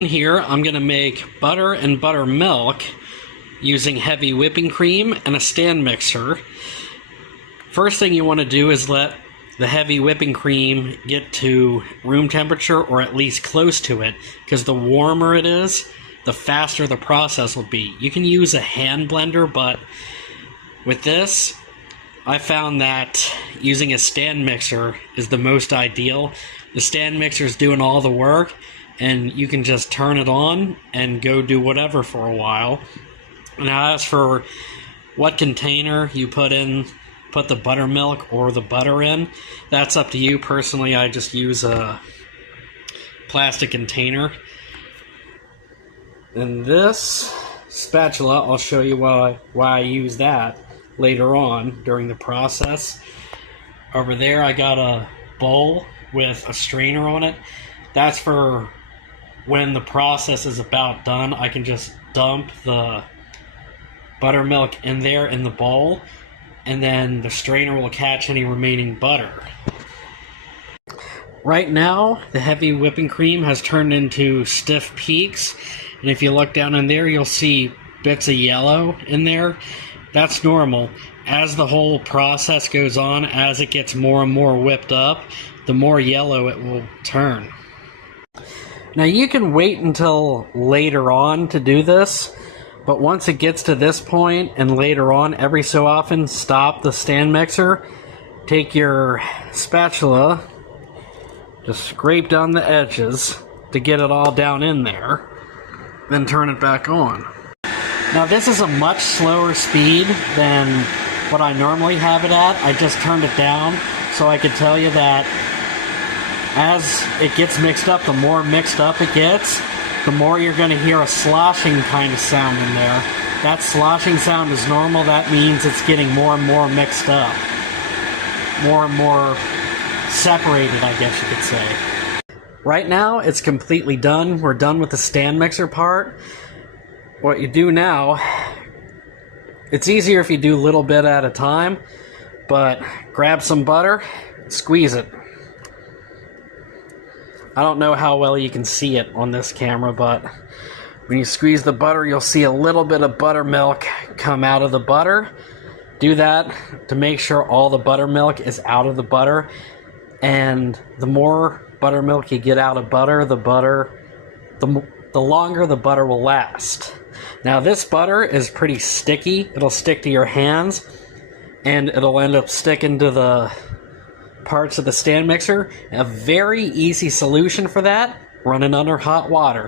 Here I'm going to make butter and buttermilk using heavy whipping cream and a stand mixer. First thing you want to do is let the heavy whipping cream get to room temperature, or at least close to it, because the warmer it is, the faster the process will be. You can use a hand blender, but with this, I found that using a stand mixer is the most ideal. The stand mixer is doing all the work, and you can just turn it on and go do whatever for a while. Now, as for what container you put the buttermilk or the butter in, that's up to you. Personally, I just use a plastic container. And this spatula, I'll show you why I use that later on during the process. Over there, I got a bowl with a strainer on it. That's for when the process is about done. I can just dump the buttermilk in there in the bowl, and then the strainer will catch any remaining butter. Right now, the heavy whipping cream has turned into stiff peaks, and if you look down in there, you'll see bits of yellow in there. That's normal. As the whole process goes on, as it gets more and more whipped up, the more yellow it will turn. Now, you can wait until later on to do this, but once it gets to this point and later on, every so often, stop the stand mixer, take your spatula, just scrape down the edges to get it all down in there, then turn it back on. Now, this is a much slower speed than what I normally have it at. I just turned it down so I could tell you that as it gets mixed up, the more mixed up it gets, the more you're going to hear a sloshing kind of sound in there. That sloshing sound is normal. That means it's getting more and more mixed up. More and more separated, I guess you could say. Right now, it's completely done. We're done with the stand mixer part. What you do now, it's easier if you do a little bit at a time, but grab some butter, squeeze it. I don't know how well you can see it on this camera, but when you squeeze the butter, you'll see a little bit of buttermilk come out of the butter. Do that to make sure all the buttermilk is out of the butter. And the more buttermilk you get out of butter, the longer the butter will last. Now, this butter is pretty sticky. It'll stick to your hands, and it'll end up sticking to the parts of the stand mixer. A very easy solution for that: run it under hot water.